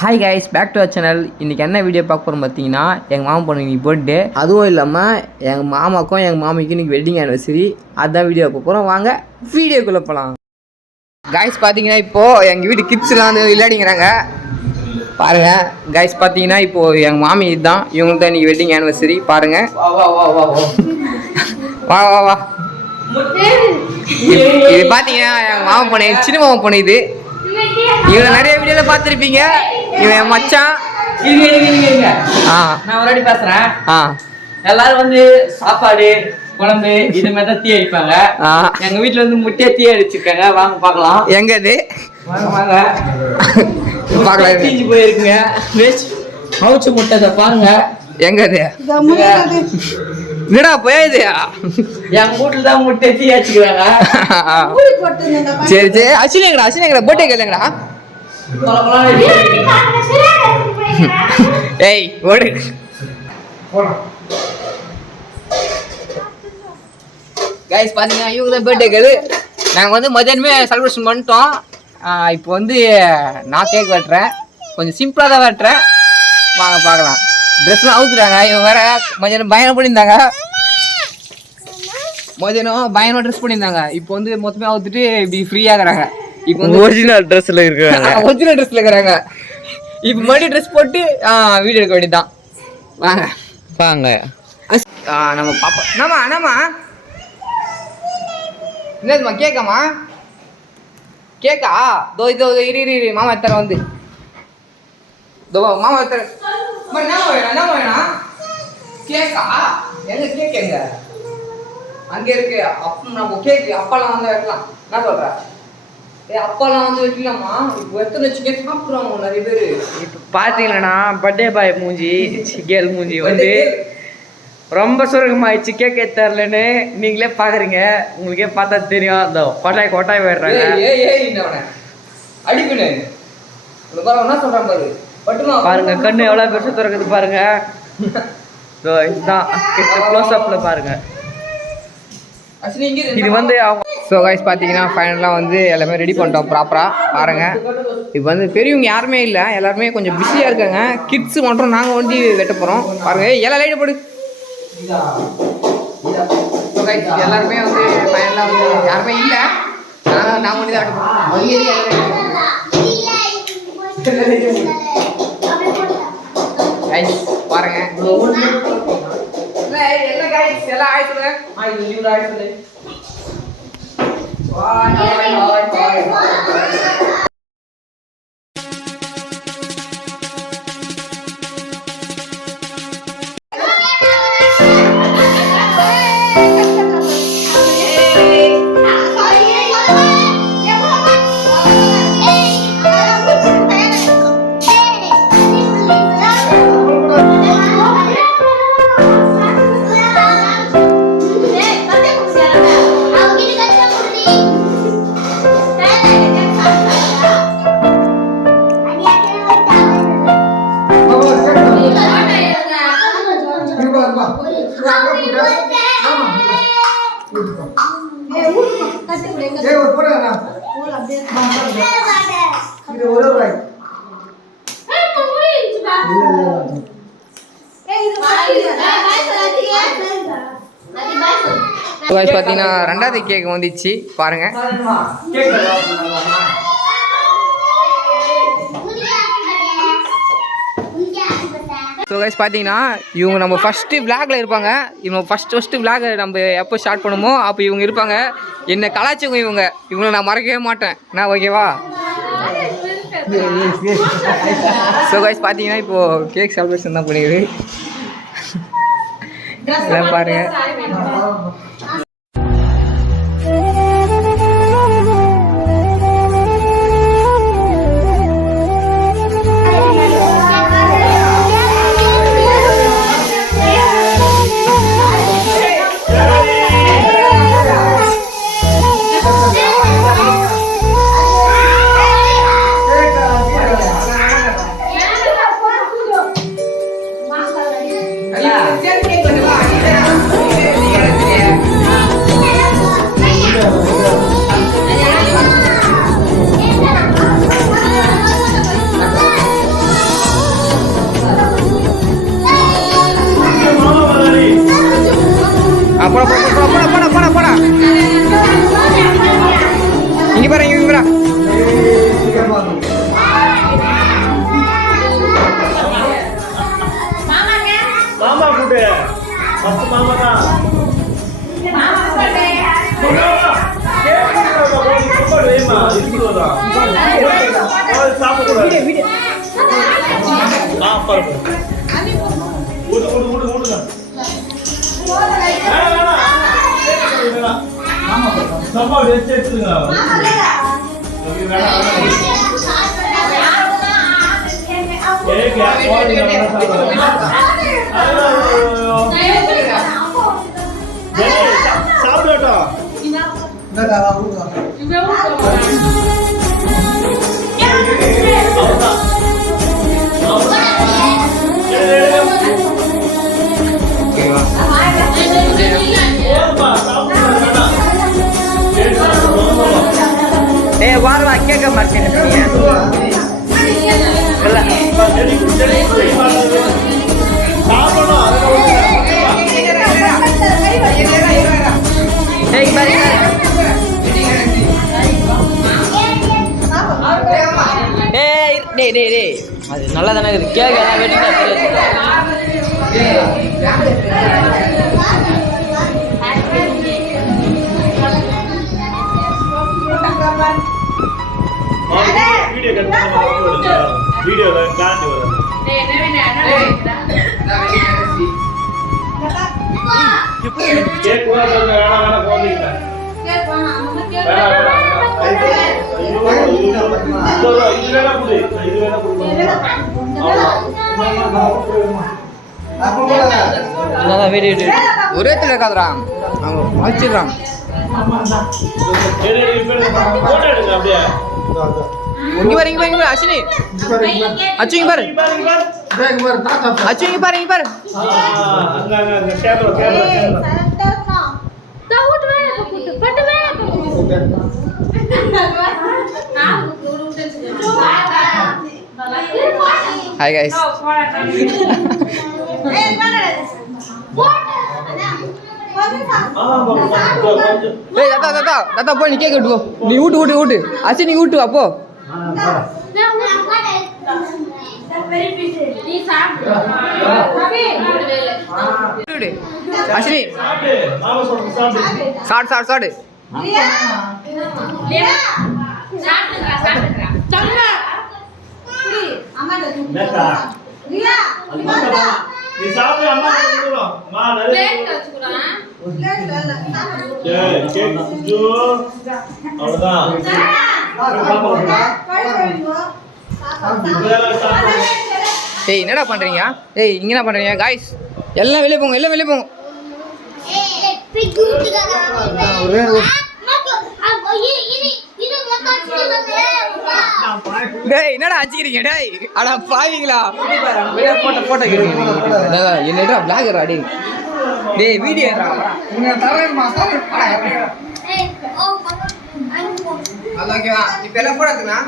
Hi guys, back to our channel. இன்றைக்கி என்ன video பார்க்க போகிறோம் பார்த்தீங்கன்னா, எங்கள் மாமா பொண்ணு இன்றைக்கி பர்த்டே. அதுவும் இல்லாமல் எங்கள் மாமாக்கும் எங்கள் மாமிக்கும் இன்றைக்கி வெட்டிங் ஆனிவர்சரி. அதுதான் வீடியோ பார்க்க போகிறோம். வாங்க வீடியோக்குள்ளே போகலாம். கைஸ் பார்த்தீங்கன்னா இப்போது எங்கள் வீட்டு கிட்ஸ்லாம் வந்து விளையாடிங்கிறாங்க பாருங்கள். கைஸ் பார்த்தீங்கன்னா இப்போது எங்கள் மாமி இதுதான், இவங்களுக்கு தான் இன்றைக்கி வெட்டிங் ஆனிவர்சரி. பாருங்கள், வா வா வா வா வா வா வா. இது பார்த்தீங்கன்னா எங்கள் மாமா பொண்ணு, சின்ன மாமா பொண்ணு. இது இவனை நிறைய வீடியோல பார்த்துருப்பீங்க. இவன் மச்சான். நான் ஒரு பேசுறேன். எல்லாரும் வந்து சாப்பாடு குழம்பு இது மாதிரி தான் தீ அடிப்பாங்க. எங்க வீட்டுல வந்து முட்டையை தீ அடிச்சிருக்காங்க. வாங்க பாக்கலாம். எங்க அது? வாங்க வாங்க பாக்கலாம். தீஞ்சு போயிருக்குங்க. அவுச்ச முட்டை பாருங்க. எங்க அது? என்னடா போயுது? என் வீட்டுல தான் முட்டை தீ அடிச்சுக்கிறாங்க. சரி சரி. அசினங்கடா அசினங்கடா பர்த்டே கேளுங்கடா. ஏய் ஓடு. கைஸ் பாத்தீங்கன்னா இவங்க தான் பர்த்டே கேளு. நாங்கள் வந்து மதியானமே செலிப்ரேஷன் பண்ணிட்டோம். இப்போ வந்து நான் கேக் வெட்டுறேன். கொஞ்சம் சிம்பிளாக தான் வெட்டுறேன். வாங்க பார்க்கலாம். ட்ரெஸ்லாம் அவுத்துறாங்க. இவங்க வேற மதியானம் பயணம் பண்ணியிருந்தாங்க. மதியானம் பயணம் ட்ரெஸ் பண்ணியிருந்தாங்க. இப்போ வந்து மொத்தமே அவுத்துட்டு இப்படி ஃப்ரீயாகிறாங்க. இப்போ வந்து ஒரிஜினல் ட்ரெஸ்ல இருக்காங்க. ஒரிஜினல் ட்ரெஸ்ல இருக்கிறாங்க. இப்போ மறுபடியும் ட்ரெஸ் போட்டு வீடியோ எடுக்க வேண்டியதுதான். வாங்க வாங்க. நம்ம பாப்பா என்னம்மா என்னதுமா கேட்காமா? கேக்கா? இதோ இரு மாமா எத்தனை வந்து மாமா எத்தனை என்ன வேணாம்? கேக்கா எங்க? கேக் எங்க? அங்கே இருக்கு. அப்ப நம்ம கேக்கு அப்பாலாம் வந்து வைக்கலாம். என்ன சொல்ற? அப்பாலாம் வந்து வைக்கலாமா? இப்போ எத்தனை வச்சு கேக் சாப்பிடுவாங்க நிறைய பேர். இப்போ பார்த்தீங்கன்னா பர்த்டே பாய் மூஞ்சி கேர்ள் மூஞ்சி வந்து ரொம்ப சுருக்கமாயிடுச்சு. கேட்க தரலன்னு நீங்களே பார்க்குறீங்க. உங்களுக்கே பார்த்தா தெரியும். அந்த கொட்டாய் போயிடுறாங்க. அடிக்கணு என்ன சொல்றான் பாரு. பாருங்க கண்ணு எவ்வளோ பெருசு திறக்குது பாருங்க. இதுதான் க்ளோஸ் அப்ல பாருங்க. இது வந்து அவங்க. ஸோ கைஸ் பார்த்தீங்கன்னா ஃபைனலாக வந்து எல்லாமே ரெடி பண்ணிட்டோம் ப்ராப்பராக. பாருங்கள், இப்போ வந்து பெரியவங்க யாருமே இல்லை, எல்லாருமே கொஞ்சம் பிஸியாக இருக்காங்க. கிட்ஸு மட்டும் நாங்கள் வந்து வெட்ட போகிறோம். பாருங்கள், எல்லாம் லைட்டு போடு. ஸோ கைஸ் எல்லாருமே வந்து ஃபைனலாக வந்து யாருமே இல்லை, நாங்கள் வந்து தான் வெட்ட போகிறோம். கைஸ் பாருங்க. என்ன கைஸ் எல்லாம் ஆயிடுச்சு. ஆயிடுச்சு. பார்த்தீங்கன்னா ரெண்டாவது கேக் வந்துச்சு பாருங்க. ஸோ கைஸ் பார்த்தீங்கன்னா இவங்க நம்ம ஃபஸ்ட்டு விளாகில் இருப்பாங்க. இவங்க ஃபஸ்ட்டு விளாகை நம்ம எப்போ ஸ்டார்ட் பண்ணுமோ அப்போ இவங்க இருப்பாங்க. என்ன கலாச்சவங்க இவங்களை நான் மறக்கவே மாட்டேன். நான் ஓகேவா? ஸோ கைஸ் பார்த்தீங்கன்னா இப்போது கேக் செலிப்ரேஷன் தான் பண்ணிடுது பாருங்க. ஏய் வாரவா கேட்க மாட்டேன் அது நல்லா தானே இருக்குது கேட்க வீடியோ காண்டி வரும் கேக் கூட வேணாம் போறீங்க ஒரே இடத்துல இருக்காதுடா அவங்க வச்சிடறான் அப்படியே இங்க பாரு அஸ்வினி அச்சு இங்க பாரு அச்சு இங்க பாரு ஹாய் गाइस ஏய் தாத்தா போ நீ கேக் விட்டு போ நீ ஊட்டு அச்சு நீ ஊட்டு அப்போ அஸ்வினி சாடு நீ சாப்பிடு அம்மா கொடுக்குறோம் மா நிறைய கேக் ஜூ அவ்வளவுதான் ஏய் என்னடா பண்றீங்க ஏய் இங்க என்ன பண்றீங்க गाइस எல்லாம் வெளிய போங்க டேய் என்னடா அடிக்கிறீங்க டேய் அட பாவிங்களா போட்டோ என்னடா vlogger டேய் டேய் வீடியோ நீங்க தரேன்மா ஏய் ஓ அல்லாஹ் இப்ப எல்லாம் போடுறதுனா